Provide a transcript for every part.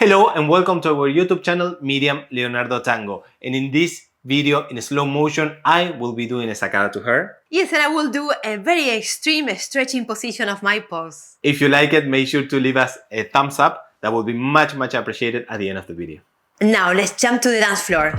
Hello and welcome to our YouTube channel, Miriam, Leonardo, Tango. And in this video, in slow motion, I will be doing a sacada to her. Yes, and I will do a very extreme stretching position of my pose. If you like it, make sure to leave us a thumbs up. That will be much appreciated at the end of the video. Now, let's jump to the dance floor.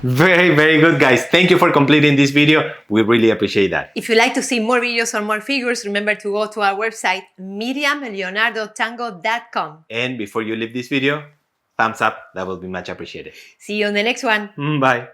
Very good, guys. Thank you for completing this video. We really appreciate that. If you'd like to see more videos or more figures, remember to go to our website, miriamleonardotango.com. And before you leave this video, thumbs up. That will be much appreciated. See you on the next one. Bye.